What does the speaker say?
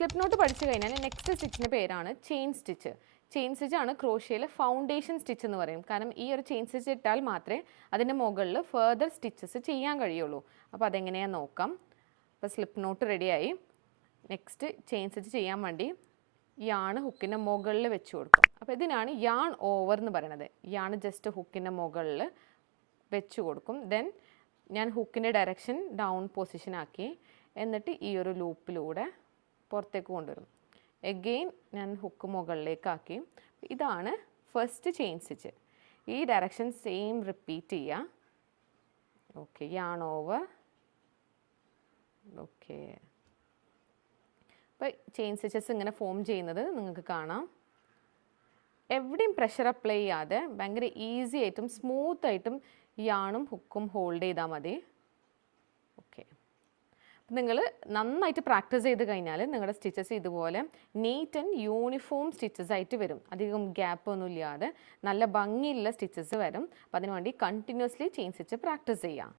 Slip not പഠിച്ചു കഴിഞ്ഞാൽ next സ്റ്റിച്ചിൻ്റെ പേരാണ് ചെയിൻ സ്റ്റിച്ച്. ചെയിൻ സ്റ്റിച്ച് ആണ് ക്രോഷ്യയിലെ ഫൗണ്ടേഷൻ സ്റ്റിച്ച് എന്ന് പറയും. കാരണം ഈ ഒരു ചെയിൻ സ്റ്റിച്ച് ഇട്ടാൽ മാത്രമേ അതിൻ്റെ മുകളിൽ ഫർദർ സ്റ്റിച്ചസ് ചെയ്യാൻ കഴിയുള്ളൂ. അപ്പോൾ അതെങ്ങനെയാണെന്ന് നോക്കാം. അപ്പോൾ സ്ലിപ്പ് നോട്ട് റെഡിയായി. നെക്സ്റ്റ് ചെയിൻ സ്റ്റിച്ച് ചെയ്യാൻ വേണ്ടി യാൺ ഹുക്കിൻ്റെ മുകളിൽ വെച്ച് കൊടുക്കും. അപ്പോൾ ഇതിനാണ് യാൺ ഓവർ എന്ന് പറയുന്നത്. യാൺ ജസ്റ്റ് ഹുക്കിൻ്റെ മുകളിൽ വെച്ച് കൊടുക്കും. ദെൻ ഞാൻ ഹുക്കിൻ്റെ ഡയറക്ഷൻ ഡൗൺ പൊസിഷൻ ആക്കി, എന്നിട്ട് ഈ ഒരു ലൂപ്പിലൂടെ പുറത്തേക്ക് കൊണ്ടുവരും. എഗെയിൻ ഞാൻ ഹുക്ക് മുകളിലേക്കാക്കി. ഇതാണ് ഫസ്റ്റ് ചെയിൻ സ്റ്റിച്ച്. ഈ ഡയറക്ഷൻ സെയിം റിപ്പീറ്റ് ചെയ്യുക. Okay, yarn over. ഓക്കെ, അപ്പോൾ ചെയിൻ സ്റ്റിച്ചസ് ഇങ്ങനെ ഫോം ചെയ്യുന്നത് നിങ്ങൾക്ക് കാണാം. എവിടെയും പ്രഷർ അപ്ലൈ ചെയ്യാതെ ഭയങ്കര ഈസി ആയിട്ടും സ്മൂത്ത് ആയിട്ടും യാണും ഹുക്കും ഹോൾഡ് ചെയ്താൽ മതി. ഓക്കെ, നിങ്ങൾ നന്നായിട്ട് പ്രാക്ടീസ് ചെയ്ത് കഴിഞ്ഞാൽ നിങ്ങളുടെ സ്റ്റിച്ചസ് ഇതുപോലെ നീറ്റ് ആൻഡ് യൂണിഫോം സ്റ്റിച്ചസ് ആയിട്ട് വരും. അധികം ഗ്യാപ്പ് ഒന്നും ഇല്ലാതെ നല്ല ഭംഗിയുള്ള സ്റ്റിച്ചസ് വരും. അപ്പോൾ അതിനുവേണ്ടി കണ്ടിന്യൂസ്ലി ചെയിൻ സ്റ്റിച്ച് പ്രാക്ടീസ് ചെയ്യാം.